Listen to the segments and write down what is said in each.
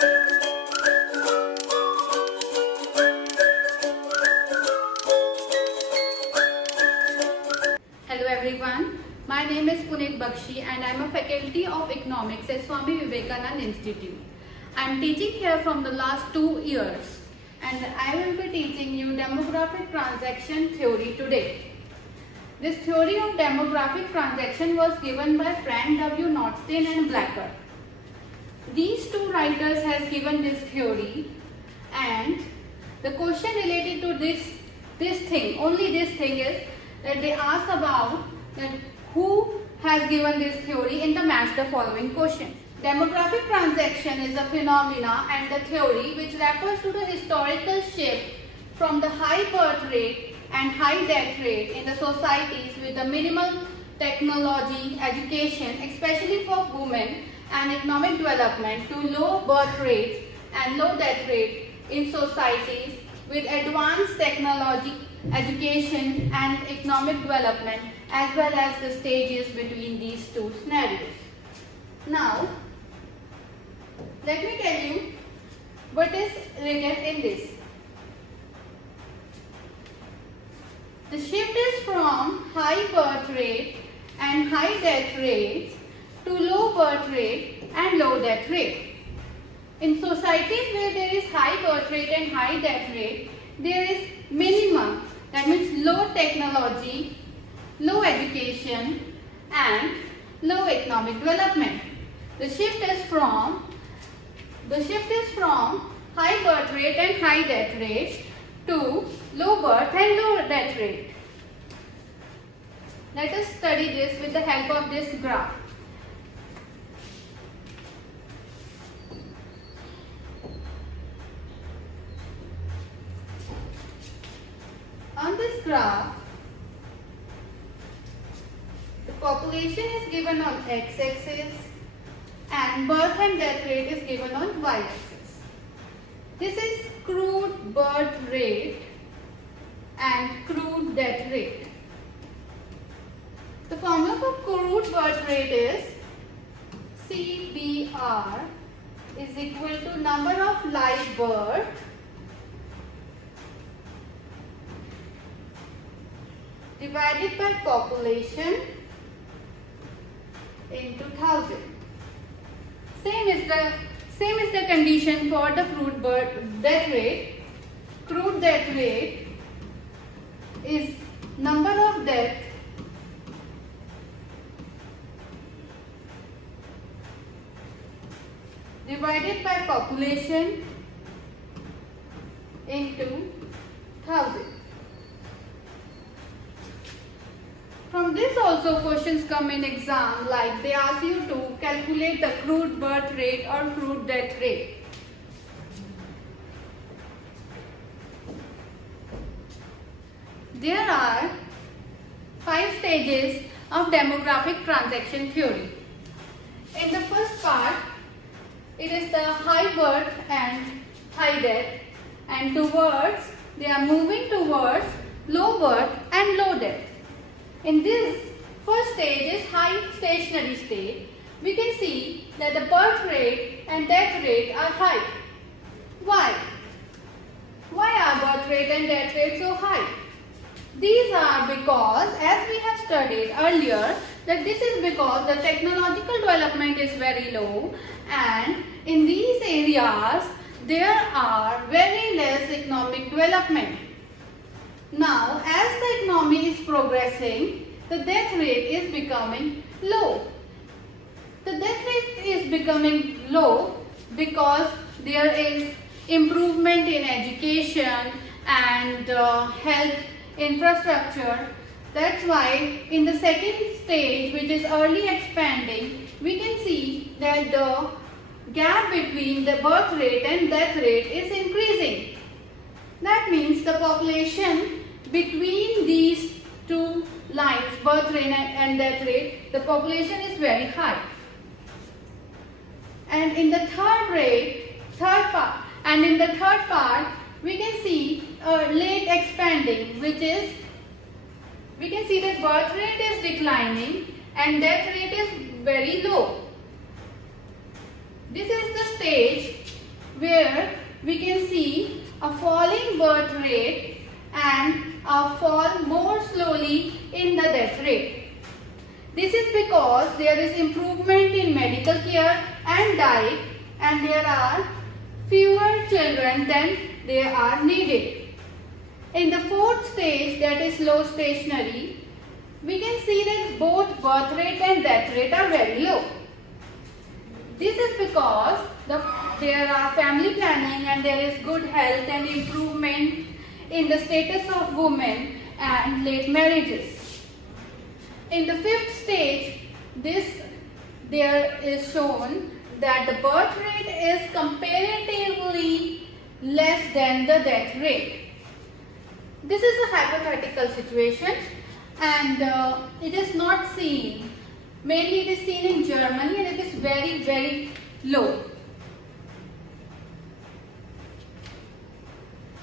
Hello everyone, my name is Bakshi and I am a faculty of economics at Swami Vivekanand Institute. I am teaching here from the last 2 years and I will be teaching you demographic transaction theory today. This theory of demographic transaction was given by Frank W. Nordstein and Blacker. These two writers has given this theory, and the question related to this thing, only this thing is that they ask about that who has given this theory in the match the following question. Demographic transaction is a phenomena and the theory which refers to the historical shift from the high birth rate and high death rate in the societies with the minimal technology, education, especially for women, and economic development to low birth rates and low death rate in societies with advanced technology, education and economic development, as well as the stages between these two scenarios. Now, let me tell you what is written in this. The shift is from high birth rate and high death rates to low birth rate and low death rate. In societies where there is high birth rate and high death rate, there is minimum, that means low technology, low education and low economic development. The shift is from high birth rate and high death rate to low birth and low death rate. Let us study this with the help of this graph. On this graph, the population is given on x-axis and birth and death rate is given on y-axis. This is crude birth rate and crude death rate. The formula for crude birth rate is CBR is equal to number of live birth divided by population into 1000. Same is the condition for the crude death rate. Crude death rate is number of death divided by population into 1000. From this also questions come in exam, like they ask you to calculate the crude birth rate or crude death rate. There are 5 stages of demographic transaction theory. In the first part, it is the high birth and high death, and they are moving towards low birth and low death. In this first stage is high stationary state. We can see that the birth rate and death rate are high. Why? Why are birth rate and death rate so high? These are because, as we have studied earlier, that this is because the technological development is very low, and in these areas there are very less economic development. Now, as the economy is progressing, the death rate is becoming low. The death rate is becoming low because there is improvement in education and health infrastructure. That's why in the second stage, which is early expanding, we can see that the gap between the birth rate and death rate is increasing. That means the population between these two lines, birth rate and death rate, the population is very high. And in the third part, we can see late expanding, which is, we can see that birth rate is declining and death rate is very low. This is the stage where we can see a falling birth rate and a fall more slowly in the death rate. This is because there is improvement in medical care and diet, and there are fewer children than there are needed. In the fourth stage, that is low stationary, we can see that both birth rate and death rate are very low. This is because there are family planning and there is good health and improvement in the status of women and late marriages. In the fifth stage, there is shown that the birth rate is comparatively less than the death rate. This is a hypothetical situation, and it is not seen. Mainly it is seen in Germany, and it is very, very low.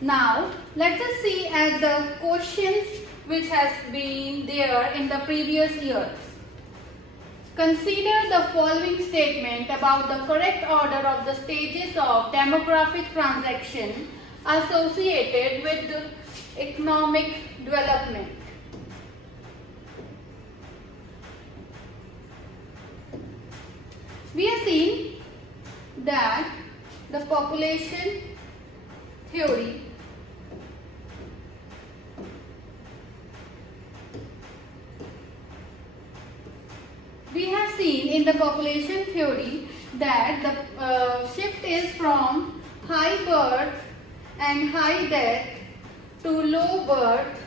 Now, let us see at the questions which has been there in the previous years. Consider the following statement about the correct order of the stages of demographic transaction associated with the economic development. We have seen that the population theory in the population theory that the shift is from high birth and high death to low birth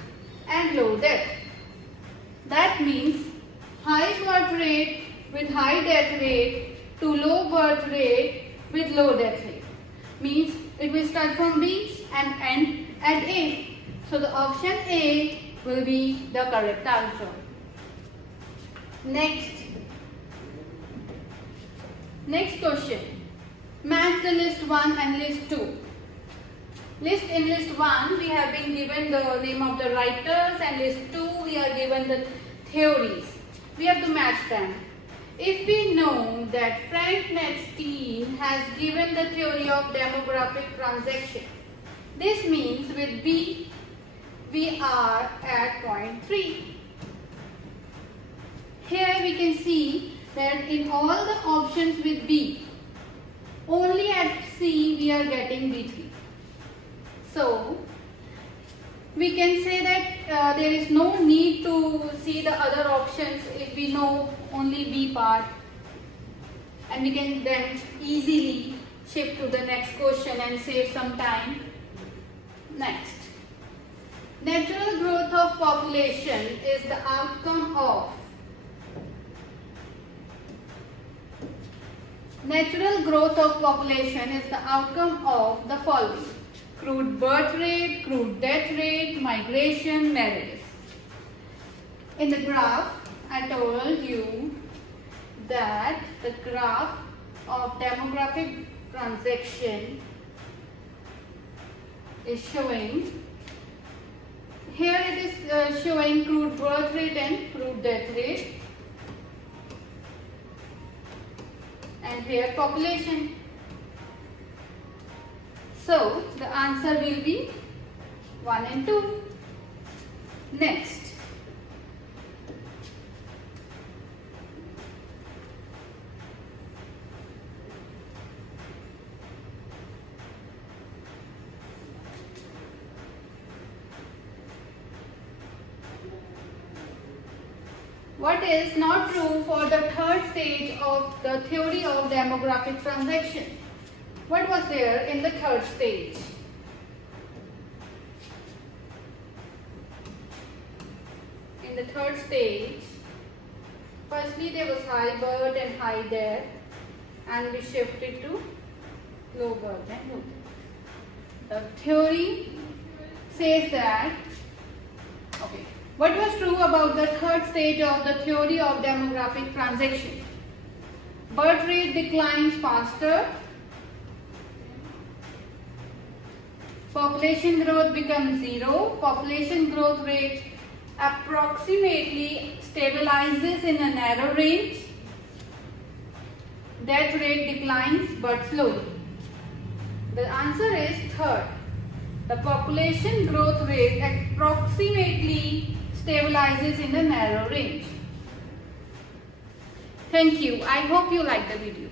and low death. That means high birth rate with high death rate to low birth rate with low death rate. Means it will start from B and end at A. So the option A will be the correct answer. Next question. Match the list 1 and list 2. In list 1 we have been given the name of the writers, and list 2 we are given the theories. We have to match them. If we know that Frank Netstein has given the theory of demographic transaction, this means with B we are at point 3. Here we can see that in all the options with B, only at C we are getting B3. So we can say that there is no need to see the other options if we know only B part, and we can then easily shift to the next question and save some time. Next. Natural growth of population is the outcome of the following: crude birth rate, crude death rate, migration, marriages. In the graph, I told you that the graph of demographic transaction is showing. Here it is showing crude birth rate and crude death rate, and here population. So the answer will be 1 and 2. Next. What is not true for the third stage of the theory of demographic transaction? What was there in the third stage? In the third stage, firstly there was high birth and high death, and we shifted to low birth and low death. The theory says that, okay, what was true about the third stage of the theory of demographic transaction? Birth rate declines faster, population growth becomes 0, population growth rate approximately stabilizes in a narrow range, death rate declines but slowly. The answer is third. The population growth rate approximately stabilizes in a narrow range. Thank you. I hope you liked the video.